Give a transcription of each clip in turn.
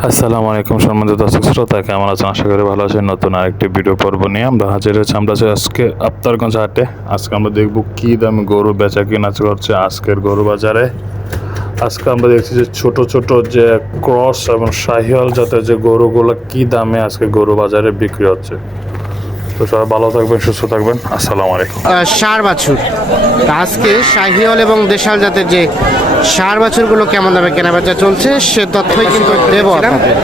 আসসালামু আলাইকুম সম্মানিত দর্শক শ্রোতা, কেমন আছেন? আশা করি ভালো আছেন। নতুন আরেকটি ভিডিও পর্ব নিয়ে আমরা হাজির হয়েছি। আমরা আছি আজকে আফতারগঞ্জ হাটে। আজকে আমরা দেখব কী দামে গরু বেচা কিনা করছে আজকের গরু বাজারে। আজকে আমরা দেখছি যে ছোট ছোট যে ক্রস এবং শাহিওয়াল জাতের যে গরুগুলো কী দামে আজকে গরু বাজারে বিক্রি হচ্ছে। তো সবাই ভালো থাকবেন, সুস্থ থাকবেন। আসসালামু আলাইকুম। ষাঁড় বাছুর আজকে শাহিওয়াল এবং দেশাল জাতের যে ষাঁড় বাছুরগুলো কেমন দামে কেনাবেচা চলছে সে তথ্যই কিন্তু দেবো আপনাদের।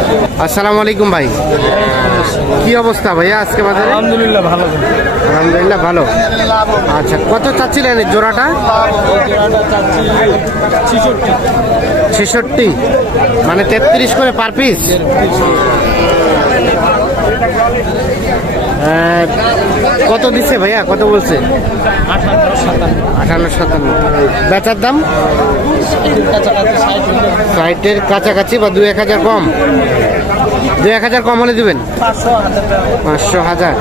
আসসালামু আলাইকুম ভাই, কি অবস্থা ভাইয়া আজকে বাজারে? আলহামদুলিল্লাহ ভালো। আলহামদুলিল্লাহ ভালো। আচ্ছা, কত চাচ্ছিলেন এই জোড়াটা? 66, মানে 33 করে পার পিস। কত দিচ্ছে ভাইয়া, কত বলছে? 58-57। বেচার দাম 60-এর কাছাকাছি বা 2-1000 কম? 2-1000 কম হলে দিবেন? 500,000।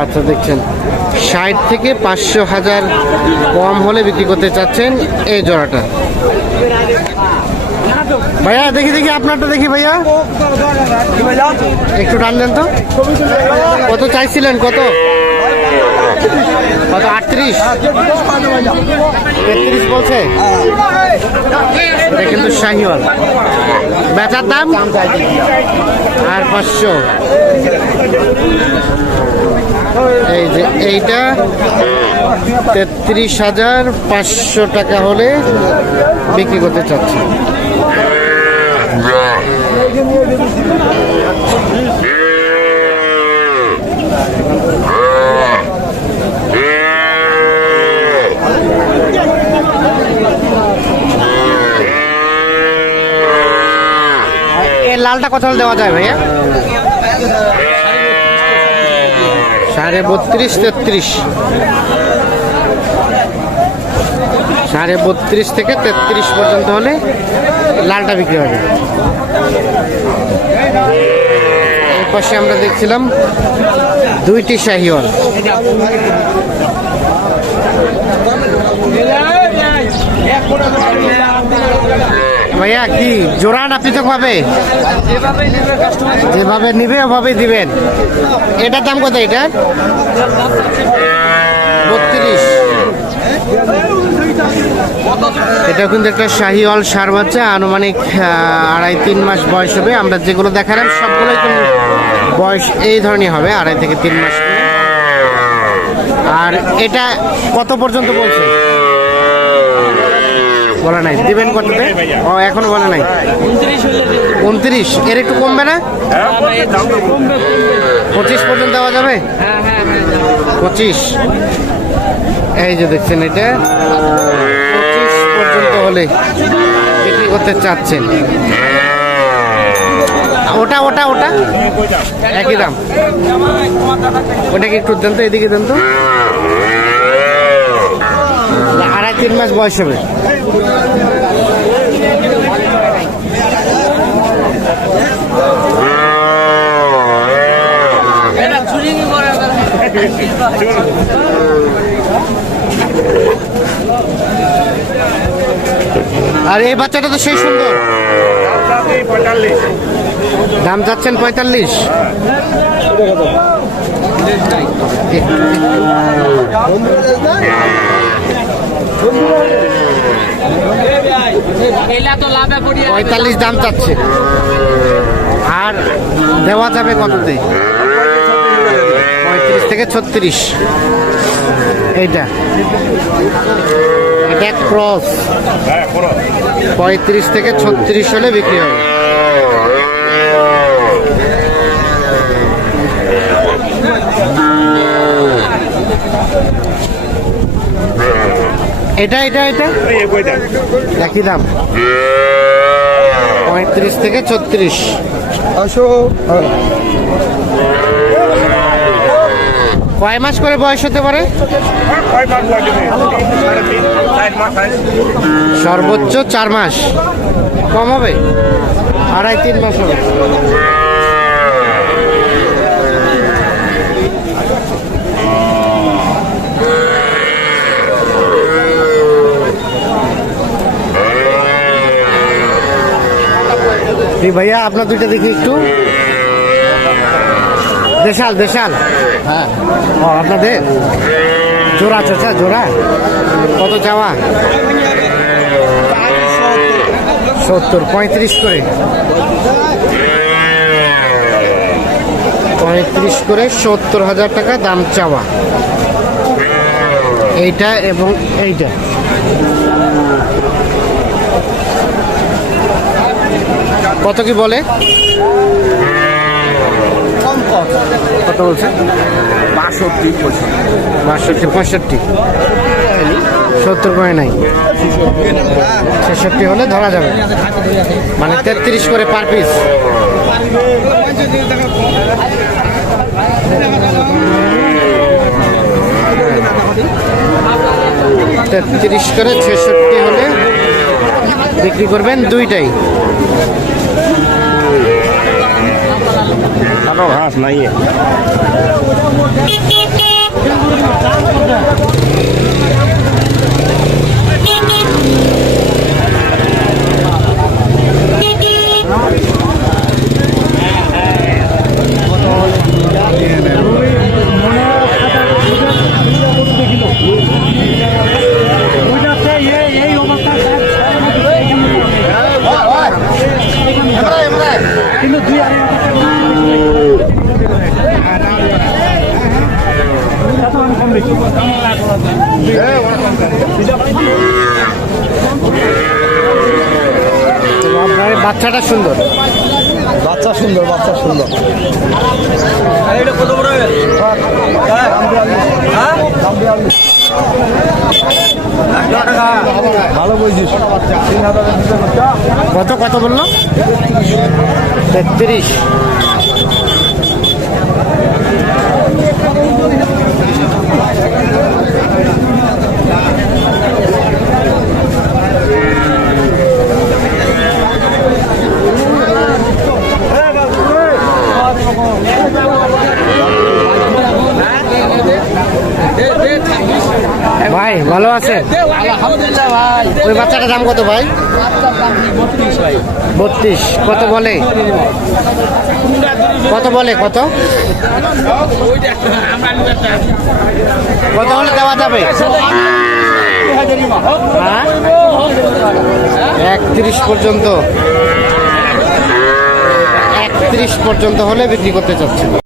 আচ্ছা, দেখছেন 60 থেকে 500,000 কম হলে বিক্রি করতে চাচ্ছেন এই জোড়াটা। ভাইয়া দেখি আপনারটা দেখি ভাইয়া, একটু টান দেন তো। কত চাইছিলেন? কত 38? 33 বলছে। এটা কিন্তু শাহিওয়াল। বেচার দাম আর 500। এই যে এইটা 33,500 টাকা হলে বিক্রি করতে চাচ্ছি। লালটা কত হলে দেওয়া যায় ভাইয়া? 32.5-33। 32.5 থেকে 33 পর্যন্ত হলে লালটা বিক্রি হবে। এই পাশে আমরা দেখছিলাম দুইটি শাহিওয়াল। ভাইয়া কি জোড়া না পৃথক ভাবে? যেভাবে নিবে ওভাবেই দিবেন। এটার দাম কত? এটা 32। এটাও কিন্তু একটা শাহিওয়াল ষাঁড় বাচ্চা, আনুমানিক 2.5-3 মাস বয়স হবে। আমরা যেগুলো দেখালাম সবগুলোই কিন্তু বয়স এই ধরনের হবে, 2.5 থেকে 3 মাস। আর এটা কত পর্যন্ত বলছে? বলা নাই। দিবেন কততে? ও এখনো বলা নাই। 29। এর একটু কমবে না? 25 পর্যন্ত দেওয়া যাবে? 25। এই যে দেখছেন এটা 25 পর্যন্ত হলে বিক্রি করতে চাচ্ছেন। ওটা ওটা ওটা একই দাম। ওটাকে একটু দেন তো, এদিকে দেন তো। 2.5-3 মাস বয়স হবে। আর এই বাচ্চাটা তো সেই সুন্দর। দাম যাচ্ছেন 45। $45 দাম চাচ্ছে। আর দেওয়া যাবে কততে? 35 থেকে 36। এইটা এটা ক্রস। 35 থেকে 36 হলে বিক্রি হবে। এটা এটা এটা একই দাম, 35 থেকে 36। কয় মাস করে বয়স হতে পারে? সর্বোচ্চ 4 মাস। কম হবে? 2.5-3 মাস হবে। এই ভাইয়া আপনার দুইটা দেখি একটু। দেশাল দেশাল, হ্যাঁ ও আপনাদের জোড়া চাচা, জোড়া কত চাওয়া? 70, 35 করে, 35 করে 70,000 টাকা দাম চাওয়া। এইটা এবং এইটা কত কি বলে? কম কম কত বলছে? 62 62, 65, 70 করে নাই, 66 হলে ধরা যাবে। মানে 33 করে পার পিস। তেত্রিশ করে 66 হলে বিক্রি করবেন দুইটাই। ঘাস নাই বাচ্চাটা সুন্দর, বাচ্চা সুন্দর, বাচ্চা সুন্দর। ভালো বলছিস। কত কত বললো? 33। ভাই ভালো আছে? আলহামদুলিল্লাহ ভাই। ওই বাচ্চাটার দাম কত ভাই? 32। কত বলে? কত বলে? কত কত হলে দেওয়া যাবে? 31 পর্যন্ত, 31 পর্যন্ত হলে বিক্রি করতে চাচ্ছি।